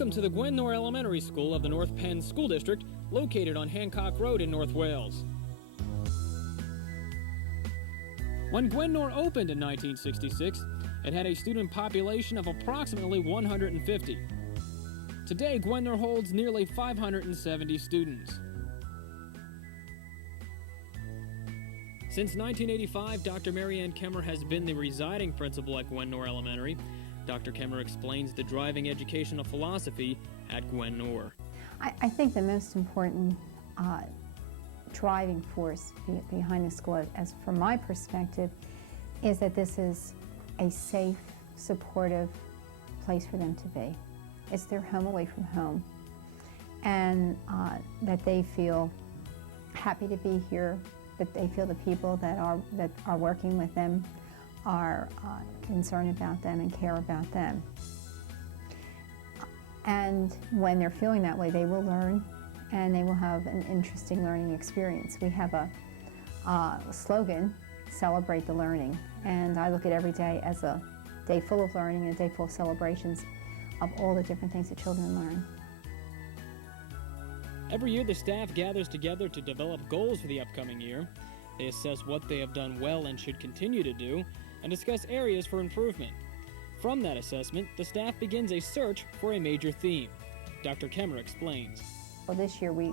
Welcome to the Gwyn-Nor Elementary School of the North Penn School District, located on Hancock Road in North Wales. When Gwyn-Nor opened in 1966, it had a student population of approximately 150. Today, Gwyn-Nor holds nearly 570 students. Since 1985, Dr. Mary Ann Kemmer has been the residing principal at Gwyn-Nor Elementary. Dr. Kemmer explains the driving educational philosophy at Gwyn-Nor. I think the most important driving force behind the school, as from my perspective, is that this is a safe, supportive place for them to be. It's their home away from home, and that they feel happy to be here, that they feel the people that are working with them are concerned about them and care about them. And when they're feeling that way, they will learn, and they will have an interesting learning experience. We have a slogan, celebrate the learning, and I look at every day as a day full of learning and a day full of celebrations of all the different things that children learn. Every year, the staff gathers together to develop goals for the upcoming year. They assess what they have done well and should continue to do, and discuss areas for improvement. From that assessment, the staff begins a search for a major theme. Dr. Kemmer explains. Well, this year we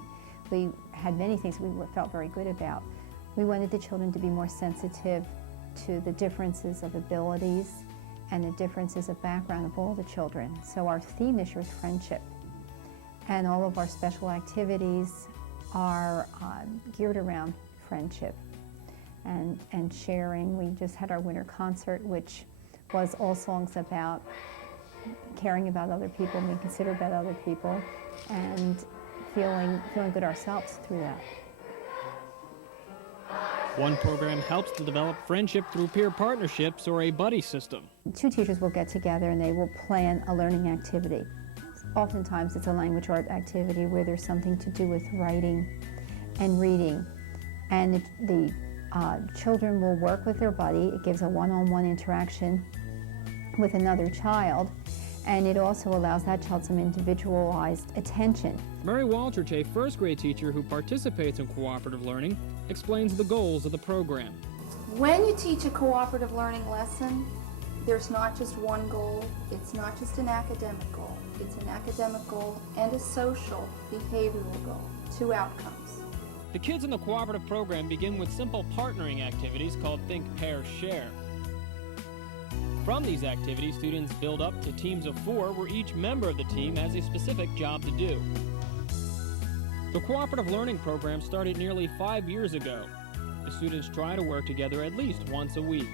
had many things we felt very good about. We wanted the children to be more sensitive to the differences of abilities and the differences of background of all the children. So our theme this year is friendship. And all of our special activities are geared around friendship and sharing. We just had our winter concert, which was all songs about caring about other people, being considerate about other people, and feeling good ourselves through that. One program helps to develop friendship through peer partnerships or a buddy system. Two teachers will get together and they will plan a learning activity. Oftentimes it's a language art activity where there's something to do with writing and reading. And the children will work with their buddy. It gives a one-on-one interaction with another child, and it also allows that child some individualized attention. Mary Waltrich, a first grade teacher who participates in cooperative learning, explains the goals of the program. When you teach a cooperative learning lesson, there's not just one goal, it's not just an academic goal. It's an academic goal and a social, behavioral goal, two outcomes. The kids in the cooperative program begin with simple partnering activities called Think, Pair, Share. From these activities, students build up to teams of 4 where each member of the team has a specific job to do. The cooperative learning program started nearly 5 years ago. The students try to work together at least once a week.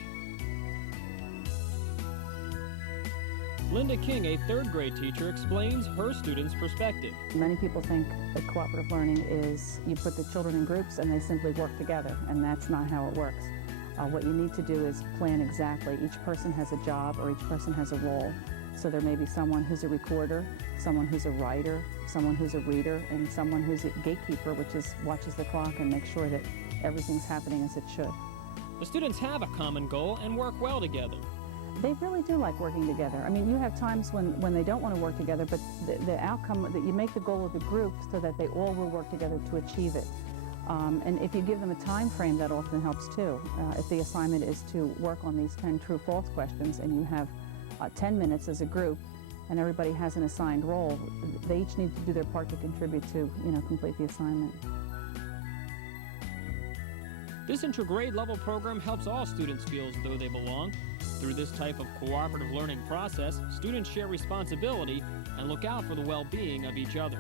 Linda King, a third grade teacher, explains her students' perspective. Many people think that cooperative learning is you put the children in groups and they simply work together, and that's not how it works. What you need to do is plan exactly. Each person has a job or each person has a role. So there may be someone who's a recorder, someone who's a writer, someone who's a reader, and someone who's a gatekeeper, which is watches the clock and makes sure that everything's happening as it should. The students have a common goal and work well together. They really do like working together. I mean, you have times when they don't want to work together, but the outcome that you make the goal of the group so that they all will work together to achieve it. And if you give them a time frame, that often helps too. If the assignment is to work on these 10 true-false questions and you have 10 minutes as a group and everybody has an assigned role, they each need to do their part to contribute to, complete the assignment. This inter-grade level program helps all students feel as though they belong. Through this type of cooperative learning process, students share responsibility and look out for the well-being of each other.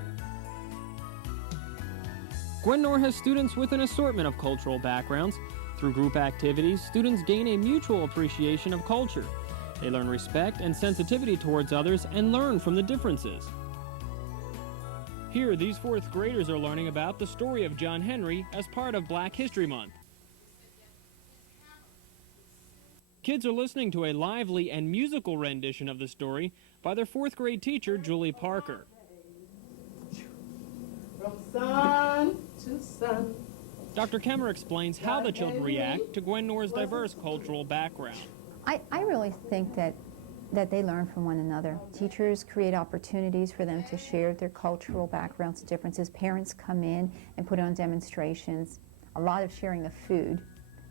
Gwyn-Nor has students with an assortment of cultural backgrounds. Through group activities, students gain a mutual appreciation of culture. They learn respect and sensitivity towards others and learn from the differences. Here, these 4th graders are learning about the story of John Henry as part of Black History Month. Kids are listening to a lively and musical rendition of the story by their 4th grade teacher, Julie Parker. From sun to sun. Dr. Kemmer explains how the children react to Gwyn-Nor's diverse cultural background. I really think that that they learn from one another. Teachers create opportunities for them to share their cultural backgrounds, differences. Parents come in and put on demonstrations. A lot of sharing of food.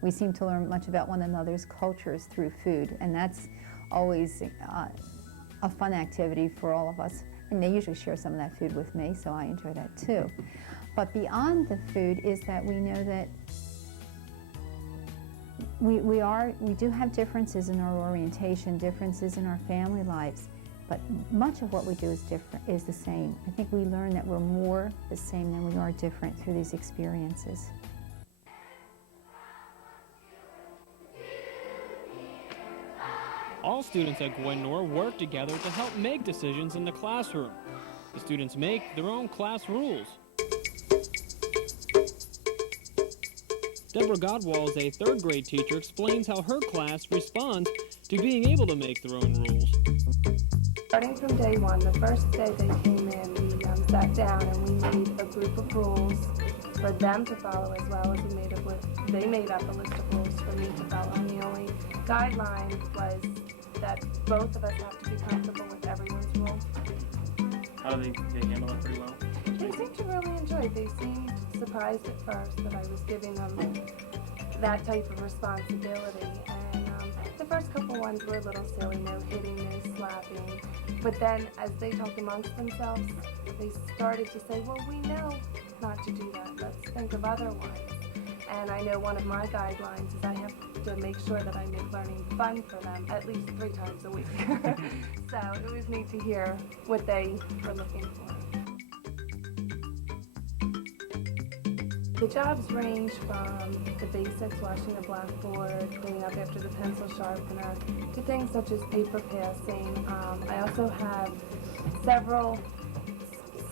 We seem to learn much about one another's cultures through food, and that's always a fun activity for all of us. And they usually share some of that food with me, so I enjoy that too. But beyond the food is that we know that we do have differences in our orientation, differences in our family lives, but much of what we do is the same. I think we learn that we're more the same than we are different through these experiences. All students at Gwyn-Nor work together to help make decisions in the classroom. The students make their own class rules. Deborah Godwall is a third-grade teacher, explains how her class responds to being able to make their own rules. Starting from day one, the first day they came in, we sat down and we made a group of rules for them to follow, as well as they made up a list of rules for me to follow. And the only guideline was that both of us have to be comfortable with everyone's rules. How do they handle it pretty well? They seemed to really enjoy it. They seemed surprised at first that I was giving them that type of responsibility. And the first couple ones were a little silly, no hitting, no slapping. But then as they talked amongst themselves, they started to say, well, we know not to do that. Let's think of other ones. And I know one of my guidelines is I have to make sure that I make learning fun for them at least 3 times a week. So it was neat to hear what they were looking for. The jobs range from the basics, washing a blackboard, cleaning up after the pencil sharpener, to things such as paper passing. I also have several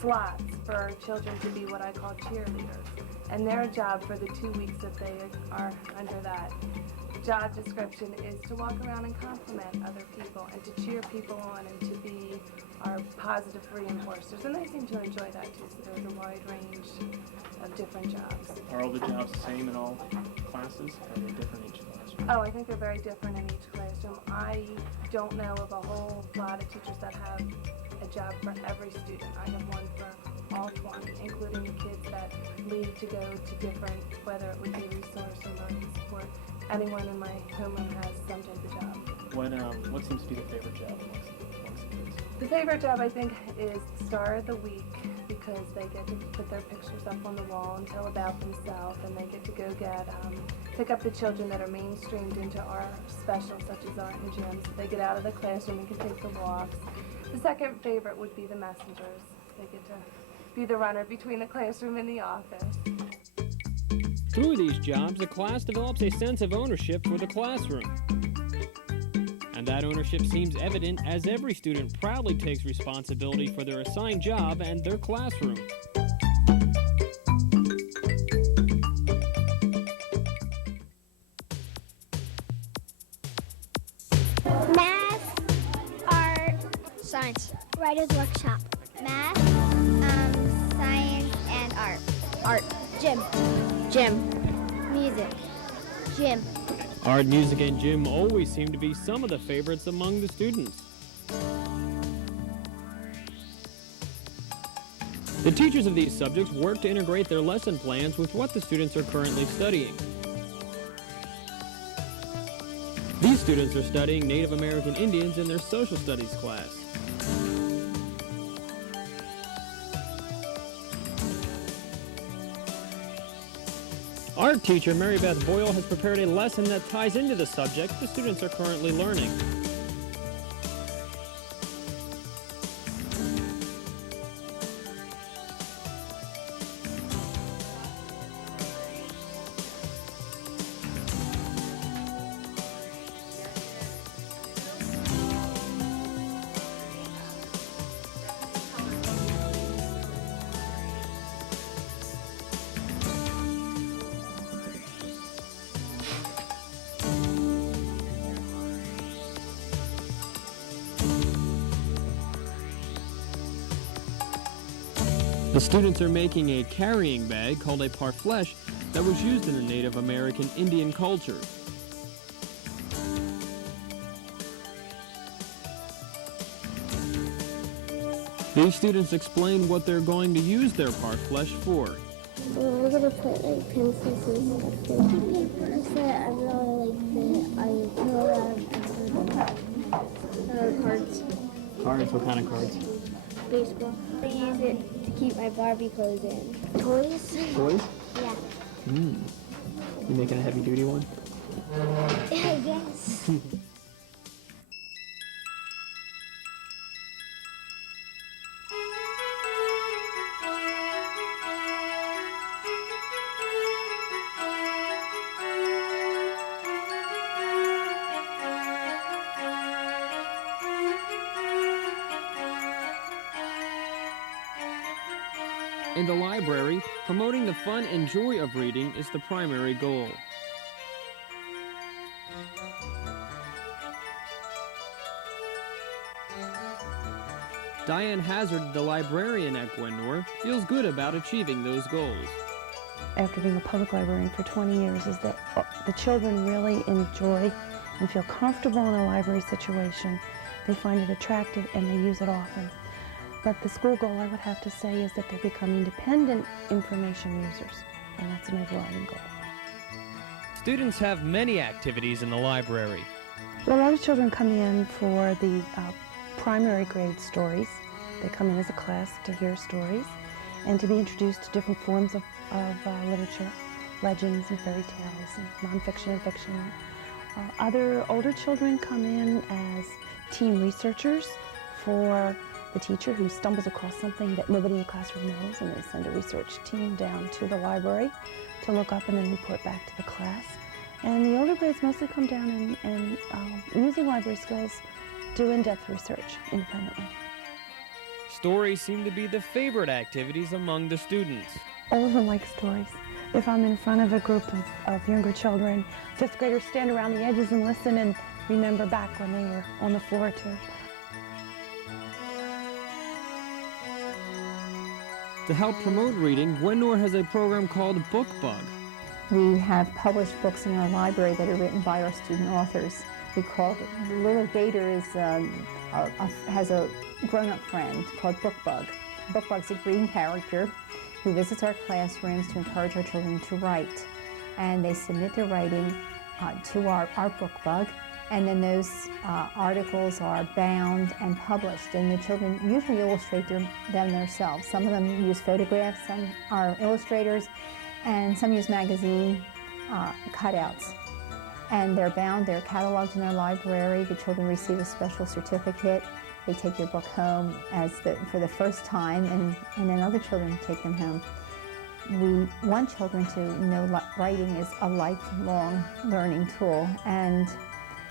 slots for children to be what I call cheerleaders. And their job for the 2 weeks that they are under that job description is to walk around and compliment other people and to cheer people on and to be our positive reinforcers. And they seem to enjoy that too, so there's a wide range of different jobs. Are all the jobs the same in all classes, or are they different in each classroom? Oh, I think they're very different in each classroom. I don't know of a whole lot of teachers that have a job for every student. I have one for all 20, including the kids that leave to go to different, whether it would be resource or learning support. Anyone in my homeroom has some type of job. What seems to be the favorite job amongst the kids? The favorite job, I think, is Star of the Week, because they get to put their pictures up on the wall and tell about themselves, and they get to go pick up the children that are mainstreamed into our specials, such as art and gym, so they get out of the classroom and can take the walks. The second favorite would be the messengers. They get to be the runner between the classroom and the office. Through these jobs, the class develops a sense of ownership for the classroom. And that ownership seems evident as every student proudly takes responsibility for their assigned job and their classroom. Math, art, science, writer's workshop. Math, science, and art. Art, gym, music, gym. Art, music, and gym always seem to be some of the favorites among the students. The teachers of these subjects work to integrate their lesson plans with what the students are currently studying. These students are studying Native American Indians in their social studies class. Art teacher Mary Beth Boyle has prepared a lesson that ties into the subject the students are currently learning. The students are making a carrying bag called a parfleche that was used in the Native American Indian culture. These students explain what they're going to use their park flesh for. We're gonna put like pencils and stuff there. I really like the cards. Cards? What kind of cards? Baseball. I use it to keep my Barbie clothes in. Toys? Toys? Yeah. You making a heavy duty one? I guess. In the library, promoting the fun and joy of reading is the primary goal. Diane Hazard, the librarian at Gwyn-Nor, feels good about achieving those goals. After being a public librarian for 20 years, is that the children really enjoy and feel comfortable in a library situation. They find it attractive and they use it often. But the school goal, I would have to say, is that they become independent information users, and that's an overriding goal. Students have many activities in the library. Well, a lot of children come in for the primary grade stories. They come in as a class to hear stories and to be introduced to different forms of literature, legends and fairy tales, and nonfiction and fiction. Other older children come in as team researchers for the teacher who stumbles across something that nobody in the classroom knows, and they send a research team down to the library to look up and then report back to the class. And the older grades mostly come down and using library skills, do in-depth research independently. Stories seem to be the favorite activities among the students. All of them like stories. If I'm in front of a group of younger children, fifth graders stand around the edges and listen and remember back when they were on the floor too. To help promote reading, Gwyn-Nor has a program called Book Bug. We have published books in our library that are written by our student authors. We call it, the little gator has a grown-up friend called Book Bug. Book Bug's a green character who visits our classrooms to encourage our children to write. And they submit their writing to our Book Bug, and then those articles are bound and published. And the children usually illustrate them themselves. Some of them use photographs, some are illustrators, and some use magazine cutouts. And they're bound, they're cataloged in our library. The children receive a special certificate. They take their book home for the first time, and then other children take them home. We want children to know writing is a lifelong learning tool, and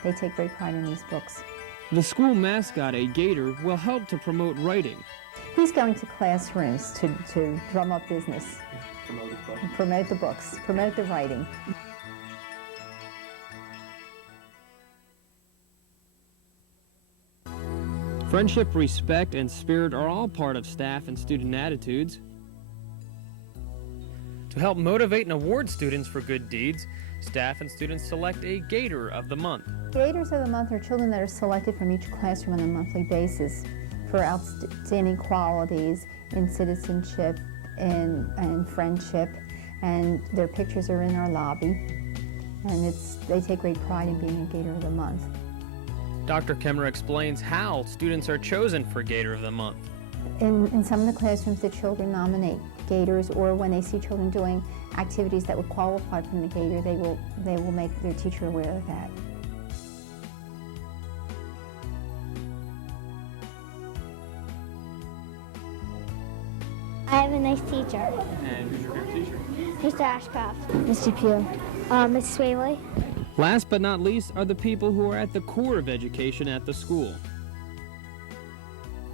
they take great pride in these books. The school mascot, a gator, will help to promote writing. He's going to classrooms to drum up business. Promote the books, promote the writing. Friendship, respect, and spirit are all part of staff and student attitudes. To help motivate and award students for good deeds, staff and students select a Gator of the Month. Gators of the Month are children that are selected from each classroom on a monthly basis for outstanding qualities in citizenship and friendship, and their pictures are in our lobby, and they take great pride in being a Gator of the Month. Dr. Kemmerer explains how students are chosen for Gator of the Month. In some of the classrooms, the children nominate Gators, or when they see children doing activities that would qualify from the Gator, they will make their teacher aware of that. I have a nice teacher. And who's your favorite teacher? Mr. Ashcroft. Mr. Pugh. Miss Swaley. Last but not least are the people who are at the core of education at the school.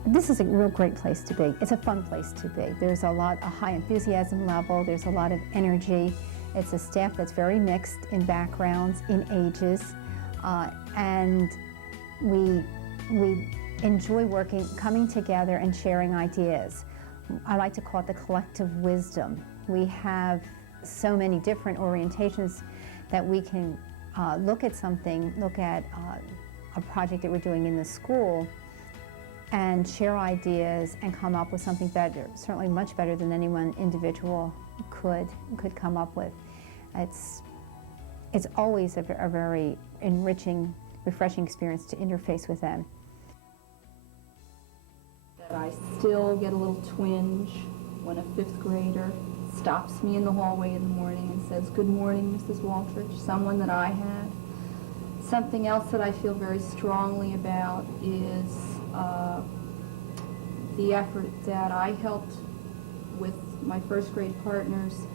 This is a real great place to be. It's a fun place to be. There's a high enthusiasm level. There's a lot of energy. It's a staff that's very mixed in backgrounds, in ages, and we enjoy coming together and sharing ideas. I like to call it the collective wisdom. We have so many different orientations that we can look at a project that we're doing in the school and share ideas and come up with something better, certainly much better than any one individual could come up with. It's always a very enriching, refreshing experience to interface with them. That I still get a little twinge when a 5th grader stops me in the hallway in the morning and says, "Good morning, Mrs. Waltrich," someone that I had. Something else that I feel very strongly about is the effort that I helped with my 1st grade partners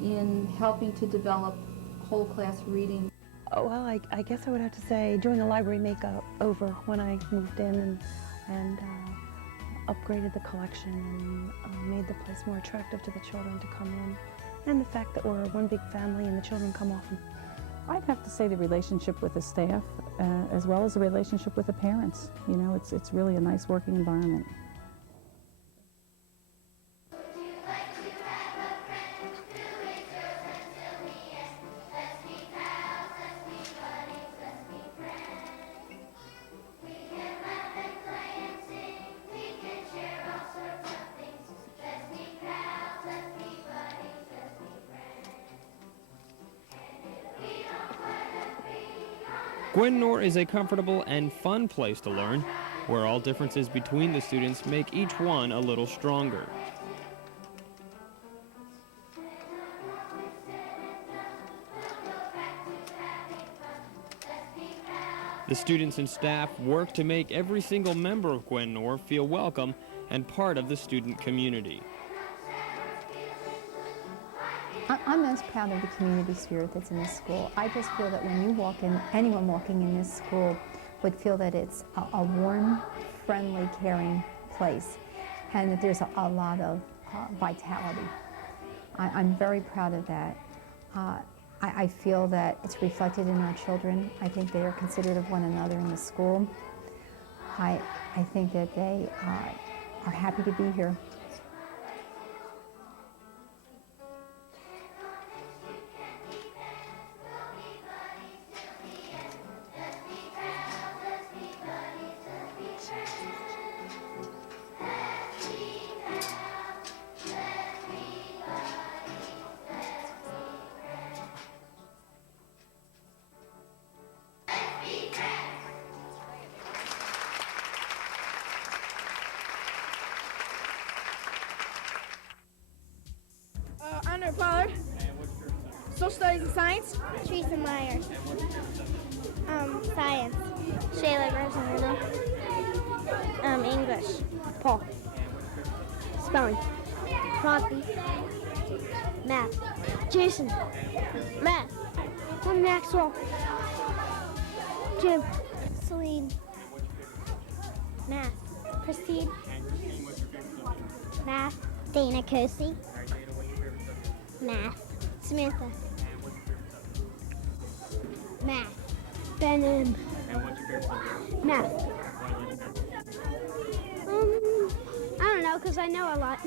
in helping to develop whole class reading. Oh, well, I guess I would have to say doing a library makeover when I moved in and upgraded the collection and made the place more attractive to the children to come in. And the fact that we're one big family and the children come often. I'd have to say the relationship with the staff as well as the relationship with the parents. You know, it's really a nice working environment. Gwyn-Nor is a comfortable and fun place to learn, where all differences between the students make each one a little stronger. The students and staff work to make every single member of Gwyn-Nor feel welcome and part of the student community. I'm most proud of the community spirit that's in this school. I just feel that when you walk in, anyone walking in this school would feel that it's a warm, friendly, caring place, and that there's a lot of vitality. I'm very proud of that. I feel that it's reflected in our children. I think they are considerate of one another in the school. I think that they are happy to be here. Under Pollard. Social Studies and Science. Teresa Myers. Science. Shayla Garzano. English. Paul. Spelling. Crosby. Math. Jason. Math. Maxwell. Jim. Celine. Math. Christine. Math. Dana Cosi. Math. Samantha. Math. Benham. Math. I don't know, because I know a lot.